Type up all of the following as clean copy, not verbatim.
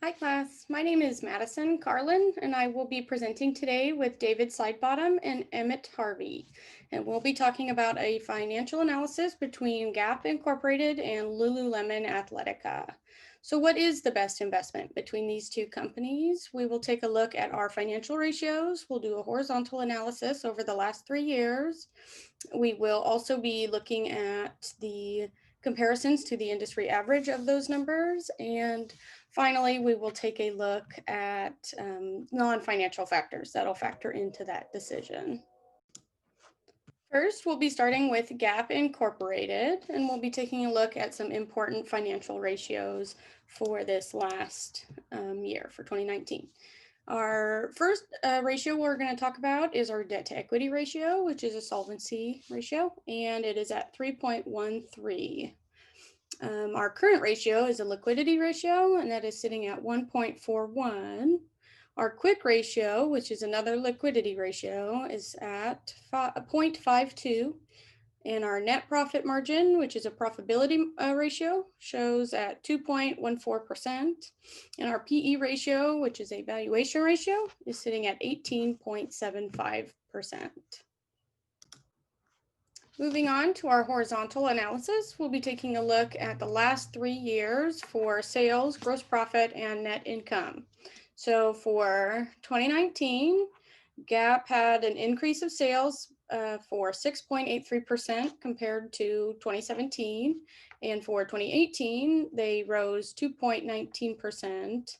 Hi class, my name is Madison Carlin and I will be presenting today with David Sidebottom and Emmett Harvey. And we'll be talking about a financial analysis between Gap Incorporated and Lululemon Athletica. So what is the best investment between these two companies? We will take a look at our financial ratios. We'll do a horizontal analysis over the last 3 years. We will also be looking at the comparisons to the industry average of those numbers. And finally, we will take a look at non-financial factors that'll factor into that decision. First, we'll be starting with Gap Incorporated, and we'll be taking a look at some important financial ratios for this last year, for 2019. Our first ratio we're going to talk about is our debt to equity ratio, which is a solvency ratio, and it is at 3.13. Our current ratio is a liquidity ratio, and that is sitting at 1.41. Our quick ratio, which is another liquidity ratio, is at 0.52. And our net profit margin, which is a profitability ratio, shows at 2.14%. And our PE ratio, which is a valuation ratio, is sitting at 18.75%. Moving on to our horizontal analysis, we'll be taking a look at the last 3 years for sales, gross profit, and net income. So for 2019, Gap had an increase of sales for 6.83% compared to 2017. And for 2018, they rose 2.19%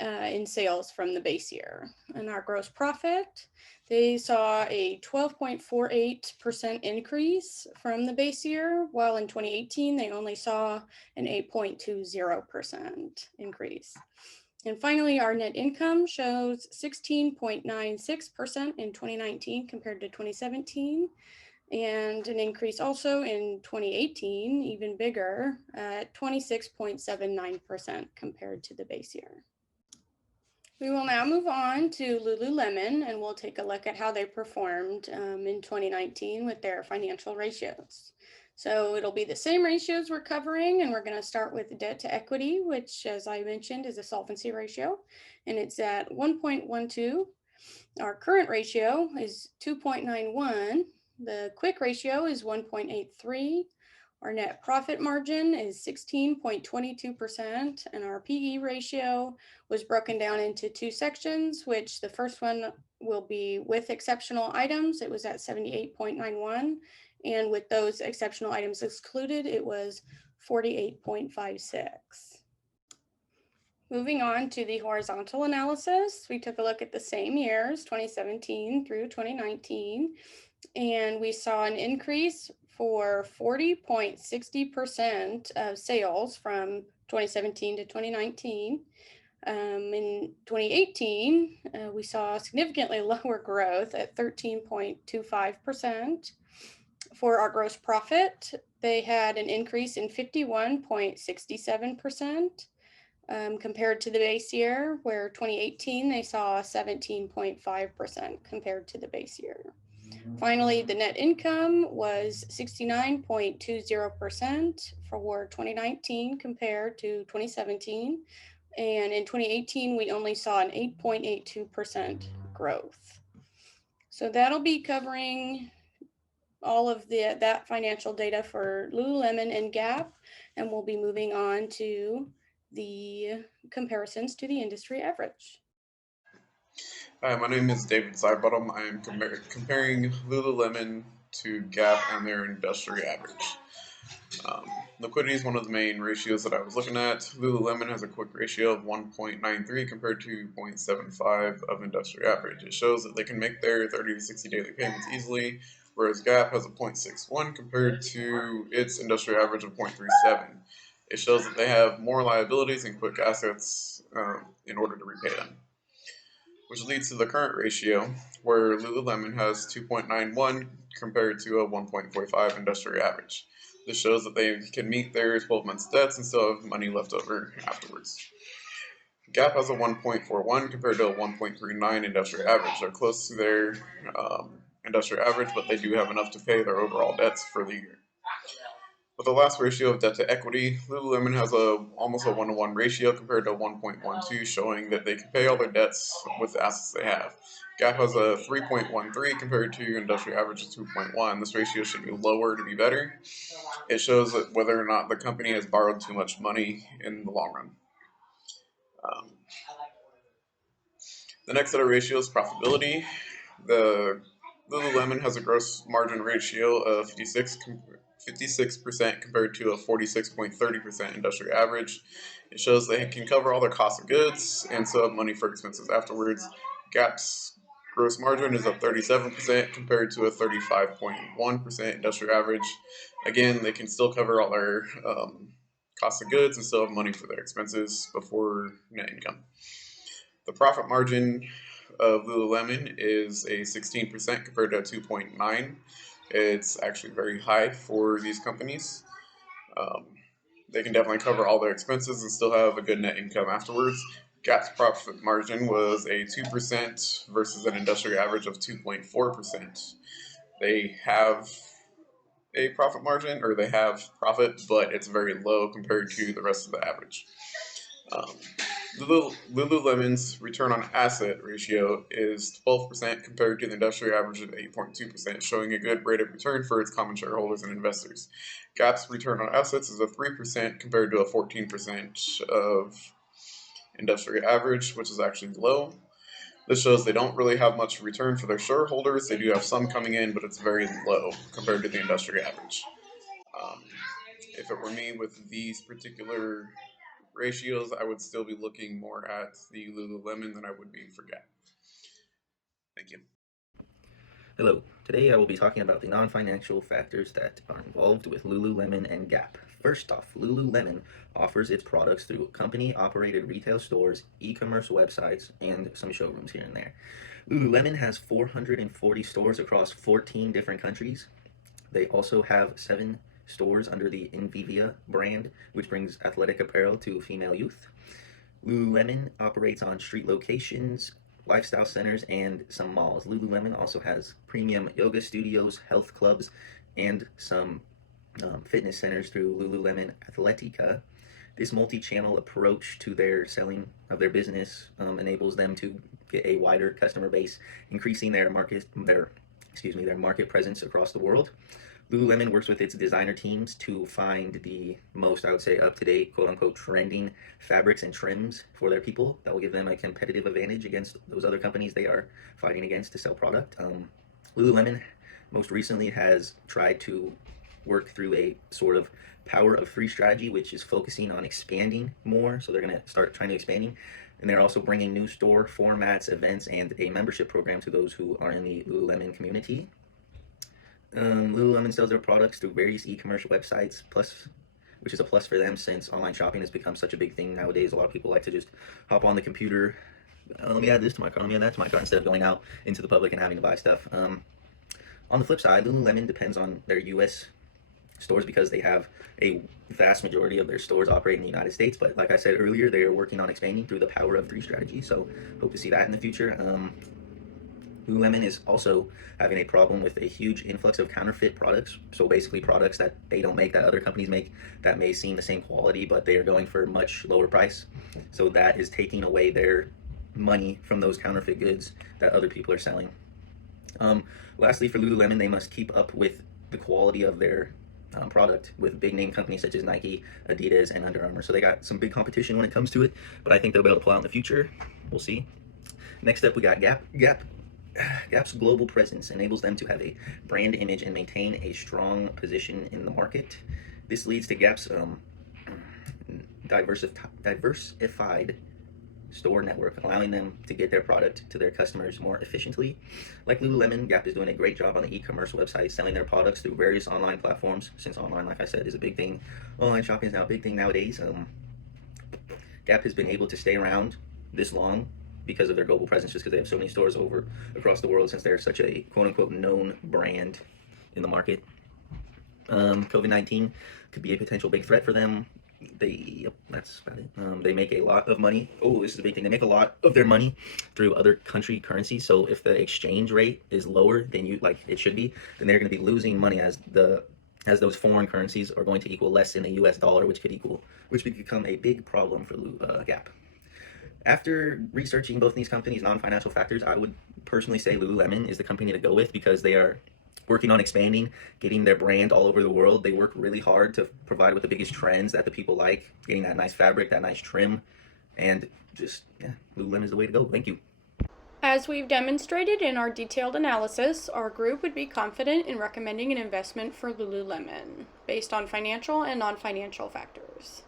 in sales from the base year. And our gross profit, they saw a 12.48% increase from the base year, while in 2018, they only saw an 8.20% increase. And finally, our net income shows 16.96% in 2019 compared to 2017, and an increase also in 2018, even bigger, at 26.79% compared to the base year. We will now move on to Lululemon, and we'll take a look at how they performed in 2019 with their financial ratios. So it'll be the same ratios we're covering, and we're going to start with debt to equity, which, as I mentioned, is a solvency ratio, and it's at 1.12. Our current ratio is 2.91. The quick ratio is 1.83. Our net profit margin is 16.22%, and our PE ratio was broken down into 2 sections, which the first one will be with exceptional items. It was at 78.91, and with those exceptional items excluded, it was 48.56. Moving on to the horizontal analysis, we took a look at the same years, 2017 through 2019, and we saw an increase for 40.60% of sales from 2017 to 2019. In 2018, we saw significantly lower growth at 13.25%. For our gross profit, they had an increase in 51.67%. Compared to the base year, where 2018 they saw 17.5% compared to the base year. Finally, the net income was 69.20% for 2019 compared to 2017. And in 2018, we only saw an 8.82% growth. So that'll be covering all of that financial data for Lululemon and Gap, and we'll be moving on to the comparisons to the industry average. Hi, my name is David Sidebottom. I am comparing Lululemon to Gap and their industry average. Liquidity is one of the main ratios that I was looking at. Lululemon has a quick ratio of 1.93 compared to 0.75 of industry average. It shows that they can make their 30 to 60 daily payments easily, whereas Gap has a 0.61 compared to its industry average of 0.37. It shows that they have more liabilities and quick assets in order to repay them, which leads to the current ratio, where Lululemon has 2.91 compared to a 1.45 industry average. This shows that they can meet their 12 months debts and still have money left over afterwards. Gap has a 1.41 compared to a 1.39 industry average. They're close to their industry average, but they do have enough to pay their overall debts for the year. With the last ratio of debt to equity, Lululemon has almost a 1-to-1 ratio compared to 1.12, showing that they can pay all their debts with the assets they have. Gap has a 3.13 compared to industry average of 2.1. This ratio should be lower to be better. It shows that whether or not the company has borrowed too much money in the long run. Um, the next set of ratios is profitability. The Lululemon has a gross margin ratio of 56% compared to a 46.30% industry average. It shows they can cover all their cost of goods and still have money for expenses afterwards. Gap's gross margin is up 37% compared to a 35.1% industry average. Again, they can still cover all their cost of goods and still have money for their expenses before net income. The profit margin of Lululemon is a 16% compared to a 2.9. It's actually very high for these companies. Um, they can definitely cover all their expenses and still have a good net income afterwards. Gap's profit margin was a 2% versus an industry average of 2.4%. They have a profit margin, or they have profit, but it's very low compared to the rest of the average. Um, Lululemon's return on asset ratio is 12% compared to the industry average of 8.2%, showing a good rate of return for its common shareholders and investors. Gap's return on assets is a 3% compared to a 14% of industry average, which is actually low. This shows they don't really have much return for their shareholders. They do have some coming in, but it's very low compared to the industry average. Um, if it were me with these particular ratios, I would still be looking more at the Lululemon than I would be for Gap. Thank you. Hello, today I will be talking about the non-financial factors that are involved with Lululemon and Gap. First off, Lululemon offers its products through company-operated retail stores, e-commerce websites, and some showrooms here and there. Lululemon has 440 stores across 14 different countries. They also have 7 stores under the Invivia brand, which brings athletic apparel to female youth. Lululemon operates on street locations, lifestyle centers, and some malls. Lululemon also has premium yoga studios, health clubs, and some fitness centers through Lululemon Athletica. This multi-channel approach to their selling of their business enables them to get a wider customer base, increasing their market presence across the world. Lululemon works with its designer teams to find the most, I would say, up-to-date, quote-unquote, trending fabrics and trims for their people that will give them a competitive advantage against those other companies they are fighting against to sell product. Lululemon most recently has tried to work through a sort of power of three strategy, which is focusing on expanding more. So they're going to start trying to expanding. And they're also bringing new store formats, events, and a membership program to those who are in the Lululemon community. Lululemon sells their products through various e-commerce websites, which is a plus for them since online shopping has become such a big thing nowadays. A lot of people like to just hop on the computer. Let me add this to my cart, let me add that to my cart instead of going out into the public and having to buy stuff. On the flip side, Lululemon depends on their U.S. stores because they have a vast majority of their stores operate in the United States. But like I said earlier, they are working on expanding through the power of three strategy. So hope to see that in the future. Lululemon is also having a problem with a huge influx of counterfeit products. So basically products that they don't make, that other companies make, that may seem the same quality, but they are going for a much lower price. So that is taking away their money from those counterfeit goods that other people are selling. Lastly, for Lululemon, they must keep up with the quality of their product with big name companies such as Nike, Adidas, and Under Armour. So they got some big competition when it comes to it, but I think they'll be able to pull out in the future. We'll see. Next up, we got Gap. Gap's global presence enables them to have a brand image and maintain a strong position in the market. This leads to Gap's diversified store network, allowing them to get their product to their customers more efficiently. Like Lululemon, Gap is doing a great job on the e-commerce website, selling their products through various online platforms, since online, like I said, is a big thing. Online shopping is now a big thing nowadays. Gap has been able to stay around this long because of their global presence, just because they have so many stores across the world, since they're such a quote-unquote known brand in the market. COVID-19 could be a potential big threat for them. That's about it. They make a lot of money. Oh, this is a big thing. They make a lot of their money through other country currencies. So if the exchange rate is lower than it should be, then they're going to be losing money as the as those foreign currencies are going to equal less in the US dollar, which could become a big problem for Gap. After researching both these companies' non-financial factors, I would personally say Lululemon is the company to go with because they are working on expanding, getting their brand all over the world. They work really hard to provide with the biggest trends that the people like, getting that nice fabric, that nice trim, and just, yeah, Lululemon is the way to go. Thank you. As we've demonstrated in our detailed analysis, our group would be confident in recommending an investment for Lululemon based on financial and non-financial factors.